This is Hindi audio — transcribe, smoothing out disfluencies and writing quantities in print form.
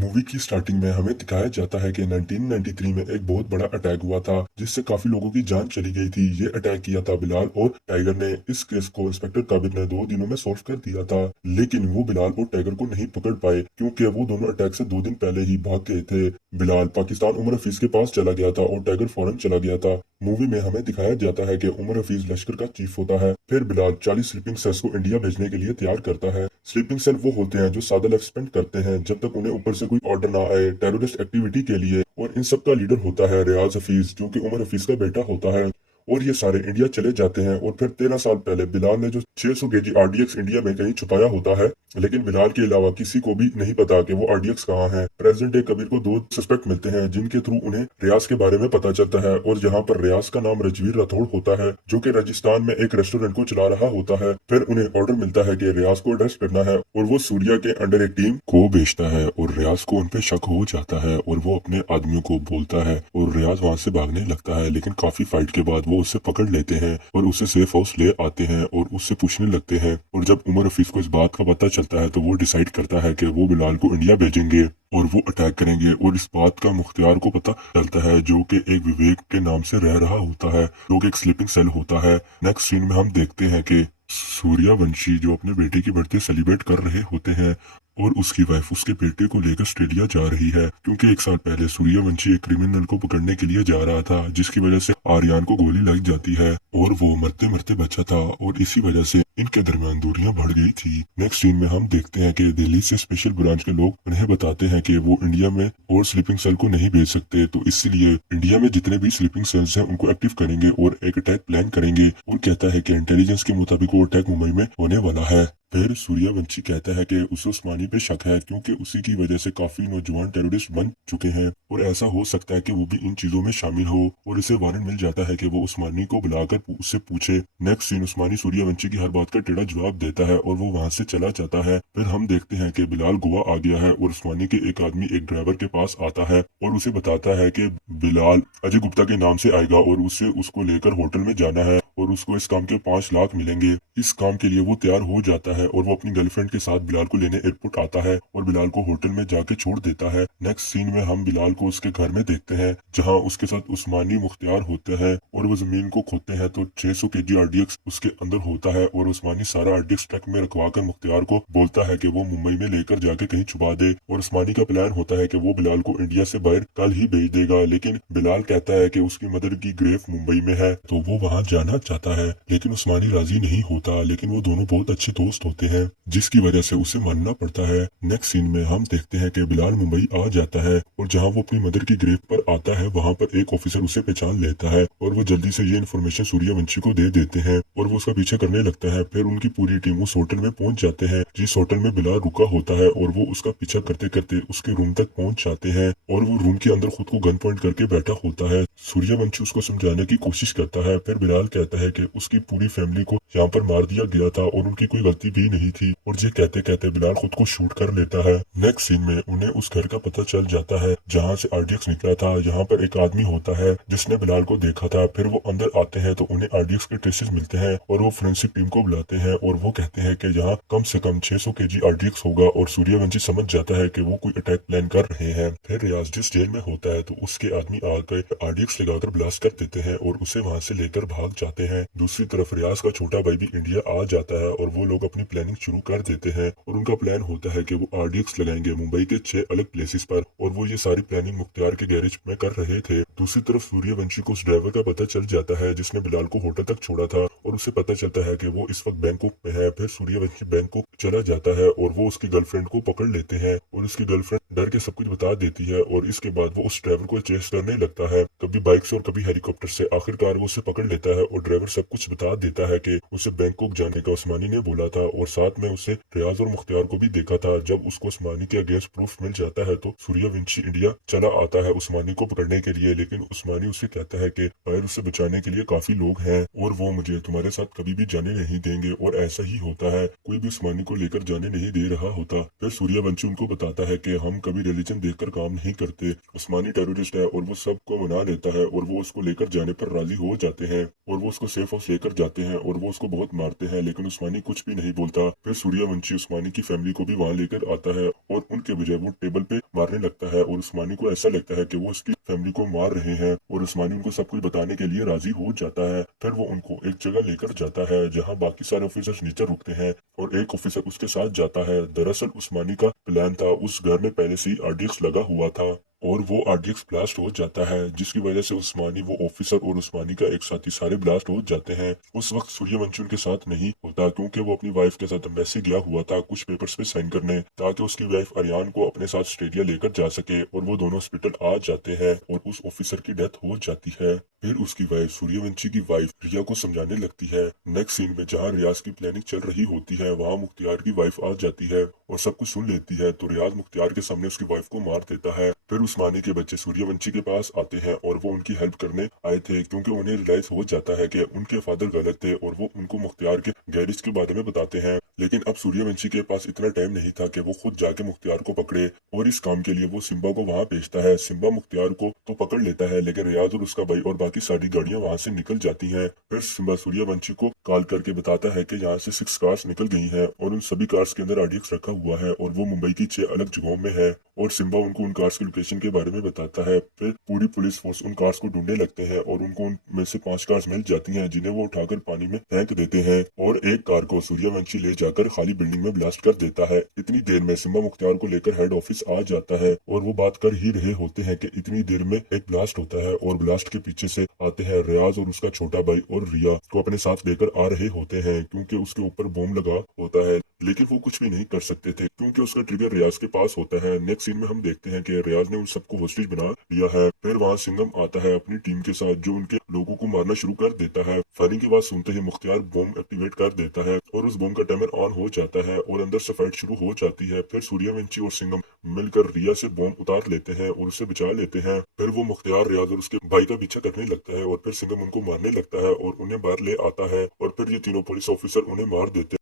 मूवी की स्टार्टिंग में हमें दिखाया जाता है कि 1993 में एक बहुत बड़ा अटैक हुआ था जिससे काफी लोगों की जान चली गई थी। ये अटैक किया था बिलाल और टाइगर ने। इस केस को इंस्पेक्टर काबिल ने 2 दिनों में सॉल्व कर दिया था, लेकिन वो बिलाल और टाइगर को नहीं पकड़ पाए क्योंकि वो दोनों अटैक से 2 दिन पहले ही भाग गए थे। बिलाल पाकिस्तान उमर हफीज के पास चला गया था और टाइगर फौरन चला गया था। मूवी में हमें दिखाया जाता है कि उमर हफीज लश्कर का चीफ होता है। फिर बिलाल 40 स्लीपिंग सेल्स को इंडिया भेजने के लिए तैयार करता है। स्लीपिंग सेल वो होते हैं जो सादा लाइफ स्पेंड करते हैं जब तक उन्हें ऊपर से कोई ऑर्डर ना आए टेररिस्ट एक्टिविटी के लिए। और इन सब का लीडर होता है रियाज हफीज, जो कि उमर हफीज का बेटा होता है। और ये सारे इंडिया चले जाते हैं और फिर 13 साल पहले बिलाल ने जो 600 केजी आरडीएक्स इंडिया में कहीं छुपाया होता है, लेकिन बिलाल के अलावा किसी को भी नहीं पता कि वो आरडीएक्स कहाँ है। प्रेसिडेंट ए कबीर को 2 सस्पेक्ट मिलते हैं जिनके थ्रू उन्हें रियाज के बारे में पता चलता है। और यहाँ पर रियाज का नाम रजवीर राठौड़ होता है जो कि राजस्थान में एक रेस्टोरेंट को चला रहा होता है। फिर उन्हें ऑर्डर मिलता है कि रियाज को अरेस्ट करना है और वो सूर्या के अंडर एक टीम को भेजता है। और रियाज को उनपे शक हो जाता है और वो अपने आदमियों को बोलता है और रियाज वहां से भागने लगता है, लेकिन काफी फाइट के बाद वो उसे पकड़ लेते हैं और उसे सेफ हाउस ले आते हैं और उससे पूछने लगते हैं। और जब उमर हफीज को इस बात का पता चलता है तो वो डिसाइड करता है कि वो बिलाल को इंडिया भेजेंगे और वो अटैक करेंगे। और इस बात का मुख्तियार को पता चलता है जो कि एक विवेक के नाम से रह रहा होता है, जो कि एक स्लीपिंग सेल होता है। नेक्स्ट सीन में हम देखते हैं कि सूर्यवंशी जो अपने बेटे की बर्थडे सेलिब्रेट कर रहे होते हैं और उसकी वाइफ उसके बेटे को लेकर ऑस्ट्रेलिया जा रही है क्योंकि 1 साल पहले सूर्यवंशी एक क्रिमिनल को पकड़ने के लिए जा रहा था जिसकी वजह से आर्यन को गोली लग जाती है और वो मरते मरते बचा था और इसी वजह से इनके दरमियान दूरियां बढ़ गई थी। नेक्स्ट सीन में हम देखते हैं कि दिल्ली से स्पेशल ब्रांच के लोग उन्हें बताते हैं कि वो इंडिया में और स्लीपिंग सेल को नहीं भेज सकते, तो इसलिए इंडिया में जितने भी स्लीपिंग सेल्स हैं उनको एक्टिव करेंगे और एक अटैक प्लान करेंगे। और कहता है कि इंटेलिजेंस के मुताबिक वो अटैक मुंबई में होने वाला है। फिर सूर्यवंशी कहता है कि उसे उस्मानी पे शक है क्योंकि उसी की वजह से काफी नौजवान टेररिस्ट बन चुके हैं और ऐसा हो सकता है कि वो भी इन चीजों में शामिल हो। और इसे वारंट मिल जाता है कि वो उस्मानी को बुलाकर उससे पूछे। नेक्स्ट सीन उस्मानी सूर्यवंशी की हर बात का टेढ़ा जवाब देता है और वो वहां से चला जाता है। फिर हम देखते हैं कि बिलाल गोवा आ गया है और उस्मानी के एक आदमी एक ड्राइवर के पास आता है और उसे बताता है कि बिलाल अजय गुप्ता के नाम से आएगा और उससे उसको लेकर होटल में जाना है और उसको इस काम के 5 लाख मिलेंगे। इस काम के लिए वो तैयार हो जाता है और वो अपनी गर्लफ्रेंड के साथ बिलाल को लेने एयरपोर्ट आता है और बिलाल को होटल में जाके छोड़ देता है। नेक्स्ट सीन में हम बिलाल को उसके घर में देखते हैं जहां उसके साथ उस्मानी मुख्तियार होते हैं और वो जमीन को खोदते हैं तो 600 केजी आरडीएक्स उसके अंदर होता है और उस्मानी सारा आरडीएक्स ट्रक में रखवा कर मुख्तियार को बोलता है कि वो मुंबई में लेकर जाके कहीं छुपा दे। और उस्मानी का प्लान होता है कि वो बिलाल को इंडिया से बाहर कल ही भेज देगा, लेकिन बिलाल कहता है कि उसकी मदर की ग्रेव मुंबई में है तो वो वहाँ जाना चाहता है, लेकिन उस्मानी राजी नहीं होता। लेकिन वो दोनों बहुत अच्छे दोस्त होते हैं जिसकी वजह से उसे मानना पड़ता है। नेक्स्ट सीन में हम देखते हैं कि बिलाल मुंबई आ जाता है और जहां वो अपनी मदर की ग्रेव पर आता है वहां पर एक ऑफिसर उसे पहचान लेता है और वो जल्दी से ये इन्फॉर्मेशन सूर्यवंशी को दे देते हैं और वो उसका पीछे करने लगता है। फिर उनकी पूरी टीम उस होटल में पहुंच जाते हैं जिस होटल में बिलाल रुका होता है और वो उसका पीछा करते करते उसके रूम तक पहुंच जाते हैं और वो रूम के अंदर खुद को गन पॉइंट करके बैठा होता है। सूर्यवंशी उसको समझाने की कोशिश करता है। फिर बिलाल कहता है कि उसकी पूरी फैमिली को यहाँ पर मार दिया गया था और उनकी कोई गलती भी नहीं थी और ये कहते कहते बिलाल खुद को शूट कर लेता है। नेक्स्ट सीन में उन्हें उस घर का पता चल जाता है जहाँ से आरडीएक्स निकला था। यहाँ पर एक आदमी होता है जिसने बिलाल को देखा था। फिर वो अंदर आते हैं तो उन्हें आरडीएक्स के ट्रेसेस मिलते हैं और वो फोरेंसिक टीम को बुलाते हैं और वो कहते हैं कि यहाँ कम से कम 600 केजी आरडीएक्स होगा और सूर्यवंशी समझ जाता है कि वो कोई अटैक प्लान कर रहे हैं। फिर रियाज जिस जेल में होता है तो उसके आदमी आकर आरडीएक्स लगाकर ब्लास्ट कर देते हैं और उसे वहां से लेकर भाग जाते हैं। दूसरी तरफ रियाज का छोटा भाई भी इंडिया आ जाता है और वो लोग अपनी प्लानिंग शुरू कर देते हैं और उनका प्लान होता है कि वो आरडीएक्स लगाएंगे मुंबई के 6 अलग प्लेसेस पर और वो ये सारी प्लानिंग मुख्तियार के गैरेज में कर रहे थे। दूसरी तरफ सूर्यवंशी को उस ड्राइवर का पता चल जाता है जिसने बिलाल को होटल तक छोड़ा था और उसे पता चलता है कि वो इस वक्त बैंकॉक में है। फिर सूर्यवंशी बैंकॉक चला जाता है और वो उसकी गर्लफ्रेंड को पकड़ लेते हैं और उसकी गर्लफ्रेंड डर के सब कुछ बता देती है और इसके बाद वो उस ड्राइवर को चेस करने लगता है, कभी बाइक से और कभी हेलीकॉप्टर से। आखिरकार वो उसे पकड़ लेता है और ड्राइवर सब कुछ बता देता है कि उसे बैंकॉक जाने का उस्मानी ने बोला था और साथ में उसे रियाज और मुख्तियार को भी देखा था। जब उसको उस्मानी के अगेंस्ट प्रूफ मिल जाता है तो सूर्यवंशी इंडिया चला आता है उस्मानी को पकड़ने के लिए, लेकिन उस्मानी उसे कहता है कि बाहर उसे बचाने के लिए काफी लोग हैं और वो मुझे तुम्हारे साथ कभी भी जाने नहीं देंगे। और ऐसा ही होता है, कोई भी उस्मानी को लेकर जाने नहीं दे रहा होता। फिर सूर्यवंशी उनको बताता है कि हम कभी रिलीजन देखकर काम नहीं करते। उस्मानी टेररिस्ट है और वो सबको मना लेता है और वो उसको लेकर जाने पर राजी हो जाते हैं और वो उसको सेफ हाउस लेकर जाते हैं और वो उसको बहुत मारते हैं, लेकिन उस्मानी कुछ भी नहीं बोलता। फिर सूर्यवंशी उस्मानी की फैमिली को भी वहां लेकर आता है और उनके बजाय वो टेबल पे मारने लगता है और उस्मानी को ऐसा लगता है कि वो उसकी फैमिली को मार रहे हैं और उस्मानी उनको सब कुछ बताने के लिए राजी हो जाता है। फिर वो उनको एक जगह लेकर जाता है जहाँ बाकी सारे ऑफिसर्स नीचे रुकते हैं और एक ऑफिसर उसके साथ जाता है। दरअसल उस्मानी का प्लान था, उस घर में पहले से ही आरडीएक्स लगा हुआ था और वो आरडीएक्स ब्लास्ट हो जाता है, जिसकी वजह से उस्मानी, वो ऑफिसर और उस्मानी का एक साथी सारे ब्लास्ट हो जाते हैं। उस वक्त सूर्यवंशी उनके साथ नहीं होता क्योंकि वो अपनी वाइफ के साथ एम्बेसी गया हुआ था कुछ पेपर्स पे साइन करने, ताकि उसकी वाइफ अरियान को अपने साथ ऑस्ट्रेलिया लेकर जा सके। और वो दोनों हॉस्पिटल आ जाते हैं और उस ऑफिसर की डेथ हो जाती है। फिर उसकी वाइफ, सूर्यवंशी की वाइफ, रिया को समझाने लगती है। नेक्स्ट सीन में जहाँ रियाज की प्लानिंग चल रही होती है वहाँ मुख्तियार की वाइफ आ जाती है और सब कुछ सुन लेती है, तो रियाज मुख्तियार के सामने उसकी वाइफ को मार देता है। फिर उस्मानी के बच्चे सूर्यवंशी के पास आते हैं और वो उनकी हेल्प करने आए थे क्योंकि उन्हें रियलाइज हो जाता है कि उनके फादर गलत थे और वो उनको मुख्तियार के गैरेज के बारे में बताते हैं। लेकिन अब सूर्यवंशी के पास इतना टाइम नहीं था कि वो खुद जाके मुख्तियार को पकड़े और इस काम के लिए वो सिम्बा को वहां भेजता है। सिम्बा मुख्तियार को तो पकड़ लेता है, लेकिन रियाज और उसका भाई और बाकी सारी गाड़ियां वहां से निकल जाती हैं। फिर सिम्बा सूर्यवंशी को कॉल करके बताता है कि यहाँ से 6 कार्स निकल गई हैं और उन सभी कार्स के अंदर आरडीएक्स रखा हुआ है और वो मुंबई की 6 अलग जगहों में है। और सिम्बा उनको उन कार्स की लोकेशन के बारे में बताता है। फिर पूरी पुलिस फोर्स उन कार्स को ढूंढने लगते हैं और उनको उनमें से 5 कार्स मिल जाती हैं जिन्हें वो उठाकर पानी में फेंक देते हैं और एक कार को सूर्यवंशी ले जाकर खाली बिल्डिंग में ब्लास्ट कर देता है। इतनी देर में सिम्बा मुख्तियार को लेकर हेड ऑफिस आ जाता है और वो बात कर ही रहे होते हैं कि इतनी देर में एक ब्लास्ट होता है और ब्लास्ट के पीछे से आते हैं रियाज और उसका छोटा भाई और रिया को अपने साथ लेकर आ रहे होते हैं क्योंकि उसके ऊपर बॉम्ब लगा होता है, लेकिन वो कुछ भी नहीं कर सकते थे क्योंकि उसका ट्रिगर रियाज के पास होता है। नेक्स्ट सीन में हम देखते हैं कि रियाज ने उन सबको होस्टेज बना लिया है। फिर वहाँ सिंघम आता है अपनी टीम के साथ जो उनके लोगों को मारना शुरू कर देता है। फायरिंग की बात सुनते ही मुख्तियार बॉम्ब एक्टिवेट कर देता है और उस बॉम्ब का टाइमर ऑन हो जाता है और अंदर से फाइट शुरू हो जाती है। फिर सूर्यवंशी और सिंघम मिलकर रिया से बॉम्ब उतार लेते हैं और उसे बचा लेते हैं। फिर वो मुख्तियार, रियाज और उसके भाई का पीछा करने लगता है और फिर सिंघम उनको मारने लगता है और उन्हें बाहर ले आता है और फिर ये तीनों पुलिस ऑफिसर उन्हें मार देते हैं।